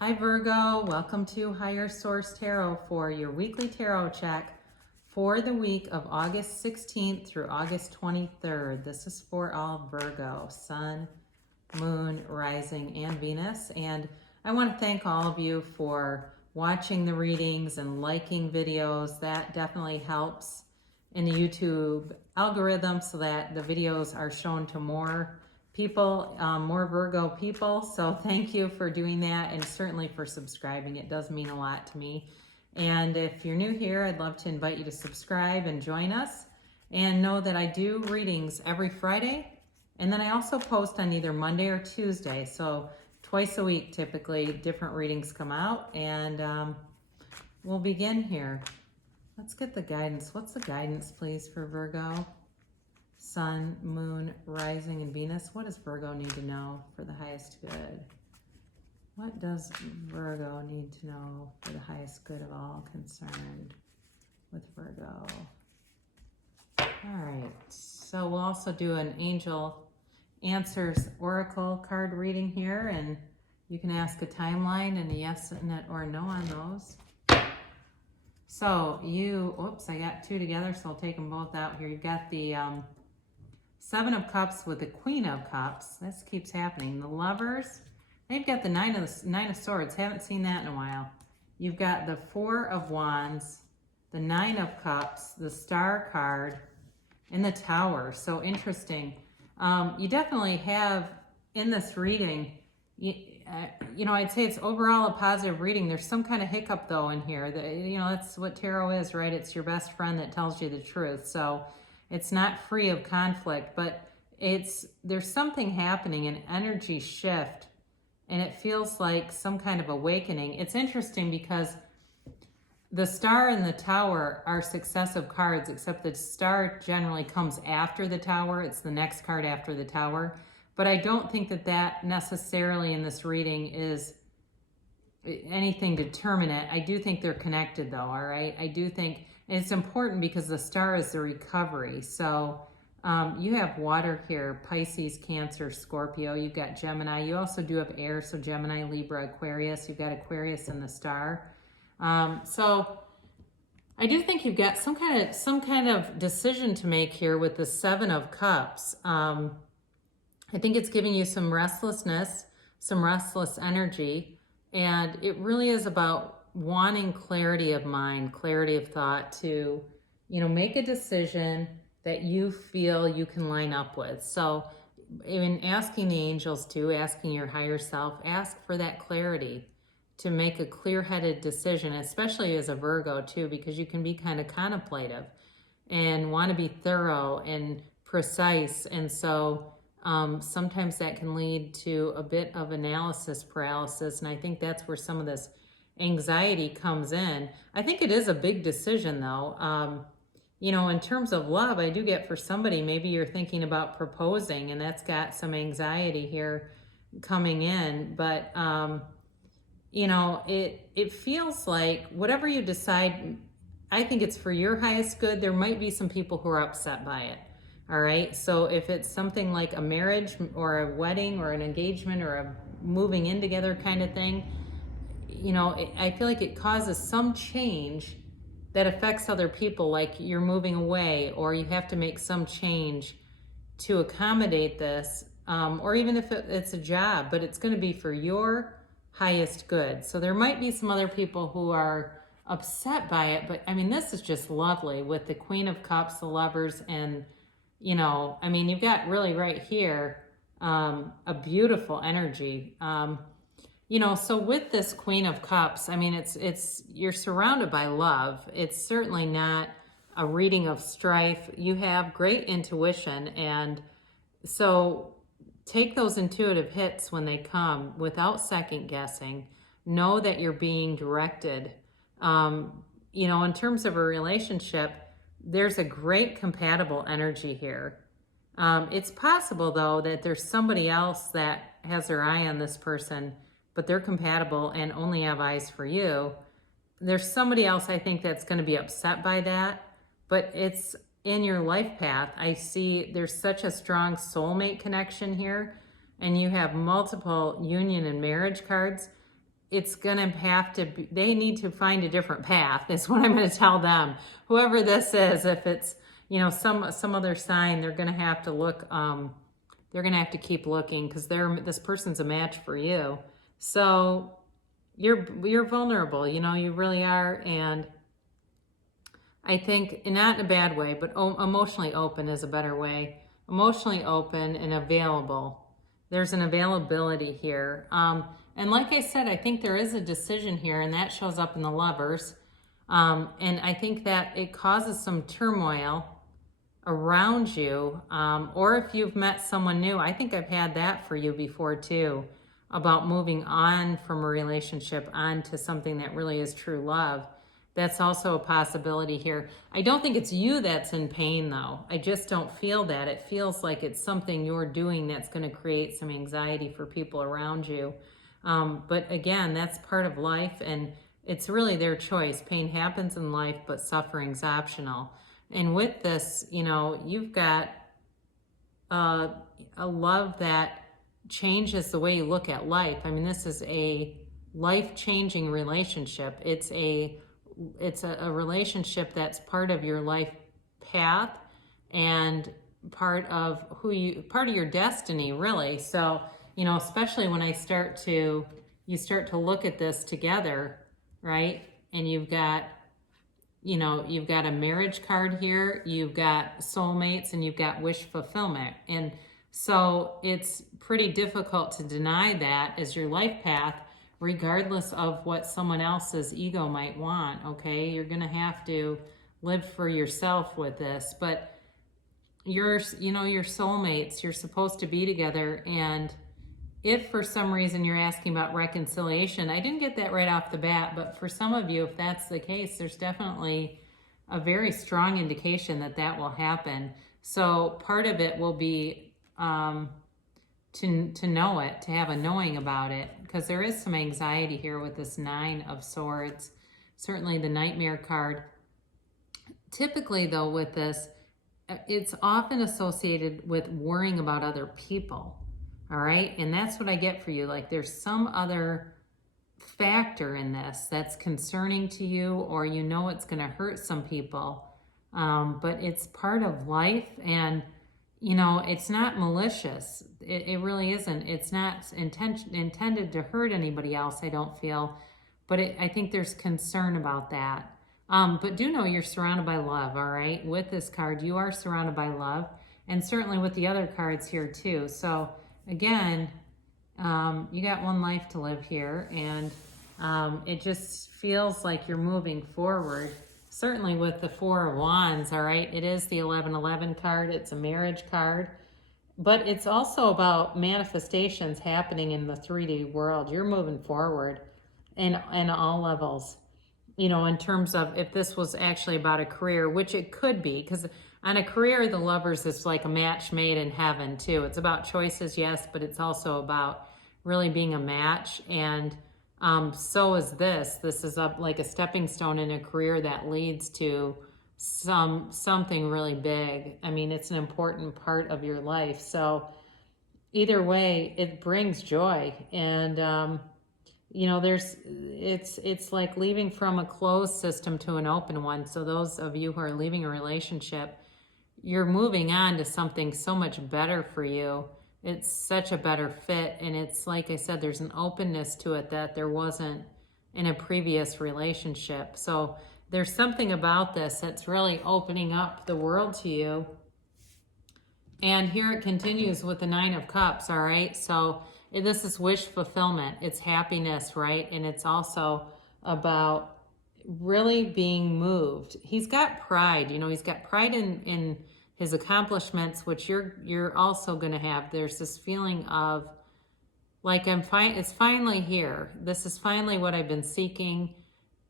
Hi Virgo, welcome to Higher Source Tarot for your weekly tarot check for the week of August 16th through August 23rd. This is for all Virgo, Sun, Moon, Rising, and Venus. And I want to thank all of you for watching the readings and liking videos. That definitely helps in the YouTube algorithm so that the videos are shown to more people, more Virgo people. So thank you for doing that, and certainly for subscribing. It does mean a lot to me. And if you're new here, I'd love to invite you to subscribe and join us, and know that I do readings every Friday, and then I also post on either Monday or Tuesday. So twice a week, typically, different readings come out, and we'll begin here. Let's get the guidance. What's the guidance, please, for Virgo? Sun, Moon, Rising, and Venus. What does Virgo need to know for the highest good? What does Virgo need to know for the highest good of all concerned with Virgo? All right, so we'll also do an Angel Answers Oracle card reading here, and you can ask a timeline and a yes or no on those. So oops, I got two together, so I'll take them both out here. You've got the Seven of Cups with the Queen of Cups. This keeps happening. The Lovers, they've got the Nine of Swords. Haven't seen that in a while. You've got the Four of Wands, the Nine of Cups, the Star card, and the Tower. So interesting. You definitely have in this reading, I'd say it's overall a positive reading. There's some kind of hiccup though in here. That's what tarot is, right? It's your best friend that tells you the truth. So it's not free of conflict, but there's something happening, an energy shift, and it feels like some kind of awakening. It's interesting because the Star and the Tower are successive cards, except the Star generally comes after the Tower. It's the next card after the Tower. But I don't think that necessarily in this reading is anything determinate. I do think they're connected though, all right? I do think, and it's important because the Star is the recovery. So you have water here, Pisces, Cancer, Scorpio. You've got Gemini. You also do have air, so Gemini, Libra, Aquarius. You've got Aquarius in the Star. So I do think you've got some kind of decision to make here with the Seven of Cups. I think it's giving you some restlessness, some restless energy, and it really is about wanting clarity of mind, clarity of thought to, make a decision that you feel you can line up with. So in asking the angels asking your higher self, ask for that clarity to make a clear-headed decision, especially as a Virgo too, because you can be kind of contemplative and want to be thorough and precise. And so sometimes that can lead to a bit of analysis paralysis. And I think that's where some of this anxiety comes in. I think it is a big decision though. In terms of love, I do get for somebody, maybe you're thinking about proposing and that's got some anxiety here coming in. But, it feels like whatever you decide, I think it's for your highest good. There might be some people who are upset by it. All right. So if it's something like a marriage or a wedding or an engagement or a moving in together kind of thing, I feel like it causes some change that affects other people, like you're moving away or you have to make some change to accommodate this, or even if it's a job, but it's going to be for your highest good. So there might be some other people who are upset by it, but this is just lovely with the Queen of Cups, the Lovers, and you've got really right here a beautiful energy. So with this Queen of Cups, you're surrounded by love. It's certainly not a reading of strife. You have great intuition, and so take those intuitive hits when they come without second guessing. Know that you're being directed. In terms of a relationship, there's a great compatible energy here. It's possible, though, that there's somebody else that has their eye on this person, but they're compatible and only have eyes for you. There's somebody else, I think, that's going to be upset by that, but it's in your life path. I see there's such a strong soulmate connection here, and you have multiple union and marriage cards. it's going to have to be, they need to find a different path is what I'm going to tell them. Whoever this is, if it's, you know, some other sign, they're going to have to look, they're going to have to keep looking because this person's a match for you. So you're vulnerable, you know, you really are. And I think, not in a bad way, but emotionally open is a better way. Emotionally open and available. There's an availability here. And like I said, I think there is a decision here, and that shows up in the Lovers. And I think that it causes some turmoil around you. Or if you've met someone new, I think I've had that for you before too, about moving on from a relationship onto something that really is true love. That's also a possibility here. I don't think it's you that's in pain though. I just don't feel that. It feels like it's something you're doing that's going to create some anxiety for people around you. But again, that's part of life, and it's really their choice. Pain happens in life, but suffering's optional. And with this, you know, you've got a love that changes the way you look at life. I mean, this is a life-changing relationship. It's a relationship that's part of your life path and part of your destiny, really. So, you know, especially when you start to look at this together, right? And you've got a marriage card here, you've got soulmates, and you've got wish fulfillment. And so it's pretty difficult to deny that as your life path, regardless of what someone else's ego might want, okay? You're going to have to live for yourself with this. But your soulmates, you're supposed to be together. And if for some reason you're asking about reconciliation, I didn't get that right off the bat, but for some of you, if that's the case, there's definitely a very strong indication that that will happen. So part of it will be to know it, to have a knowing about it, because there is some anxiety here with this Nine of Swords. Certainly the Nightmare card. Typically, though, with this, it's often associated with worrying about other people. All right. And that's what I get for you. Like there's some other factor in this that's concerning to you, or you know it's going to hurt some people. But it's part of life, and you know, it's not malicious. It really isn't. It's not intended to hurt anybody else, I don't feel. But I think there's concern about that. But do know you're surrounded by love, all right? With this card, you are surrounded by love. And certainly with the other cards here too. So again, you got one life to live here. And it just feels like you're moving forward. Certainly with the Four of Wands, all right? It is the 1111 card. It's a marriage card. But it's also about manifestations happening in the 3D world. You're moving forward in all levels. You know, in terms of if this was actually about a career, which it could be, because on a career, the Lovers is like a match made in heaven too. It's about choices, yes, but it's also about really being a match. And so is this. This is like a stepping stone in a career that leads to something really big. I mean, it's an important part of your life. So either way, it brings joy. And you know, it's like leaving from a closed system to an open one. So those of you who are leaving a relationship, you're moving on to something so much better for you. It's such a better fit. And it's like I said, there's an openness to it that there wasn't in a previous relationship. So there's something about this that's really opening up the world to you. And here it continues with the Nine of Cups, all right? So this is wish fulfillment. It's happiness, right? And it's also about really being moved. He's got pride, you know, he's got pride in his accomplishments, which you're also going to have. There's this feeling of like, it's finally here. This is finally what I've been seeking.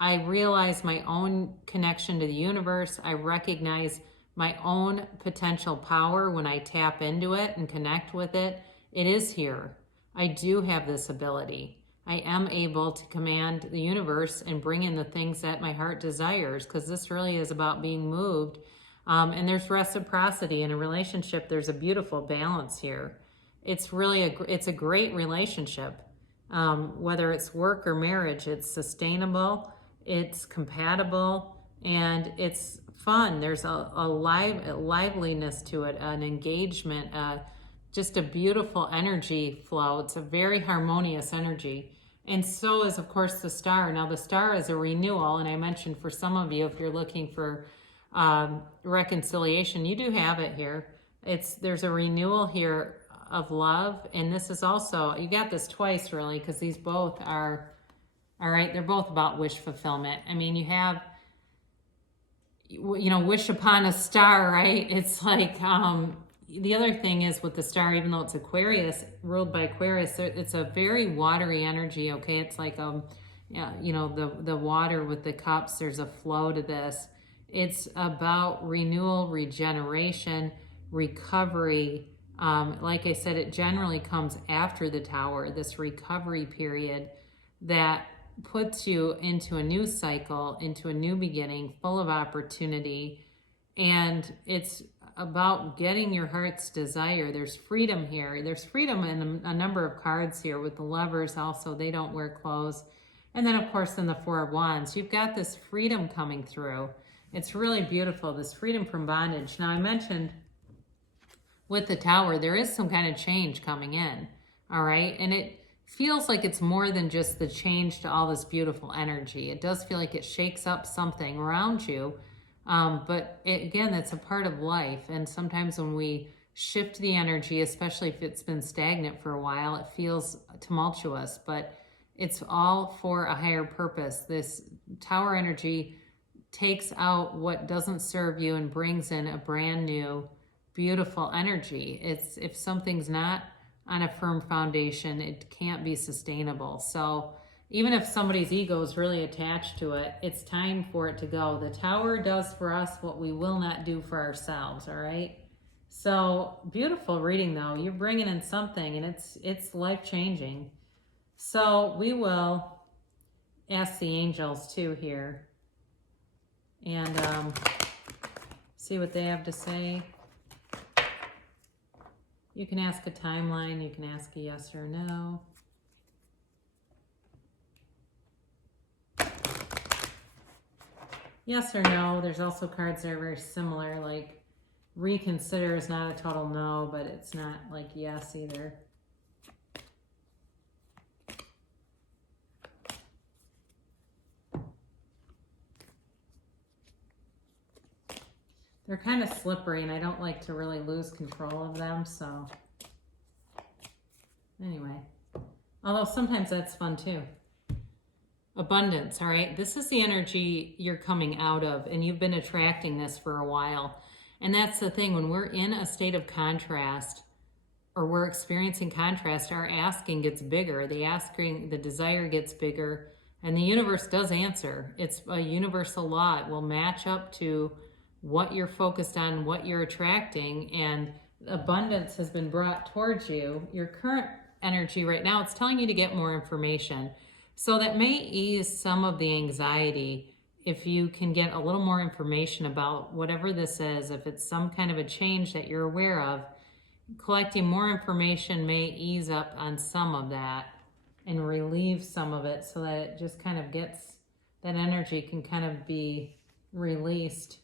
I realize my own connection to the universe. I recognize my own potential power when I tap into it and connect with it. It is here. I do have this ability. I am able to command the universe and bring in the things that my heart desires, because this really is about being moved. And there's reciprocity in a relationship. There's a beautiful balance here. It's really it's a great relationship. whether it's work or marriage. It's sustainable, it's compatible, and it's fun. There's a liveliness to it, an engagement, just a beautiful energy flow. It's a very harmonious energy. And so is, of course, the star. Now, the star is a renewal, and I mentioned for some of you, if you're looking for reconciliation, you do have it here. There's a renewal here of love, and this is also, you got this twice really, because these both are, all right, they're both about wish fulfillment. I mean, you have, wish upon a star, right? It's like, the other thing is with the star, even though it's Aquarius, ruled by Aquarius, it's a very watery energy, okay? It's like, the water with the cups, there's a flow to this. It's about renewal, regeneration, recovery. Like I said, it generally comes after the Tower, this recovery period that puts you into a new cycle, into a new beginning, full of opportunity. And it's about getting your heart's desire. There's freedom here. There's freedom in a number of cards here with the Lovers also. They don't wear clothes. And then, of course, in the Four of Wands, you've got this freedom coming through. It's really beautiful, this freedom from bondage. Now, I mentioned with the Tower, there is some kind of change coming in, all right? And it feels like it's more than just the change to all this beautiful energy. It does feel like it shakes up something around you. But again, it's a part of life. And sometimes when we shift the energy, especially if it's been stagnant for a while, it feels tumultuous, but it's all for a higher purpose. This Tower energy takes out what doesn't serve you and brings in a brand new, beautiful energy. If something's not on a firm foundation, it can't be sustainable. So even if somebody's ego is really attached to it, it's time for it to go. The Tower does for us what we will not do for ourselves, all right? So beautiful reading though. You're bringing in something, and it's life-changing. So we will ask the angels too here and see what they have to say. You can ask a timeline. You can ask a yes or no. Yes or no. There's also cards that are very similar, like reconsider is not a total no, but it's not like yes either. They're kind of slippery, and I don't like to really lose control of them, so anyway. Although sometimes that's fun too. Abundance, all right? This is the energy you're coming out of, and you've been attracting this for a while. And that's the thing, when we're in a state of contrast, or we're experiencing contrast, our asking gets bigger. The desire gets bigger, and the universe does answer. It's a universal law. It will match up to what you're focused on, what you're attracting, and abundance has been brought towards you. Your current energy right now, it's telling you to get more information. So that may ease some of the anxiety if you can get a little more information about whatever this is. If it's some kind of a change that you're aware of, collecting more information may ease up on some of that and relieve some of it, so that it just kind of gets, that energy can kind of be released.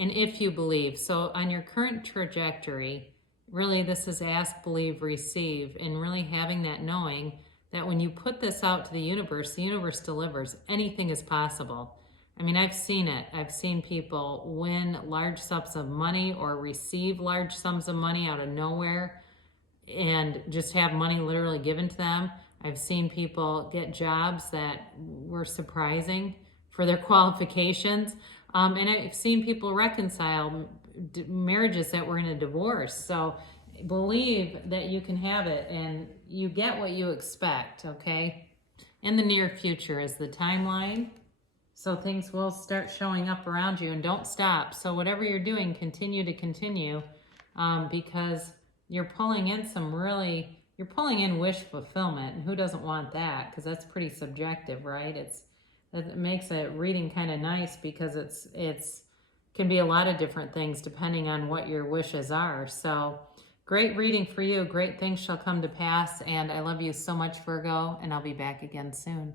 And if you believe, so on your current trajectory, really this is ask, believe, receive, and really having that knowing that when you put this out to the universe delivers. Anything is possible. I mean, I've seen it. I've seen people win large sums of money or receive large sums of money out of nowhere and just have money literally given to them. I've seen people get jobs that were surprising for their qualifications. And I've seen people reconcile marriages that were in a divorce. So believe that you can have it, and you get what you expect, okay? In the near future is the timeline. So things will start showing up around you, and don't stop. So whatever you're doing, continue to continue, because you're pulling in you're pulling in wish fulfillment. And who doesn't want that? Because that's pretty subjective, right? It makes a reading kind of nice, because it's can be a lot of different things depending on what your wishes are. So Great reading for you. Great things shall come to pass. And I love you so much, Virgo, and I'll be back again soon.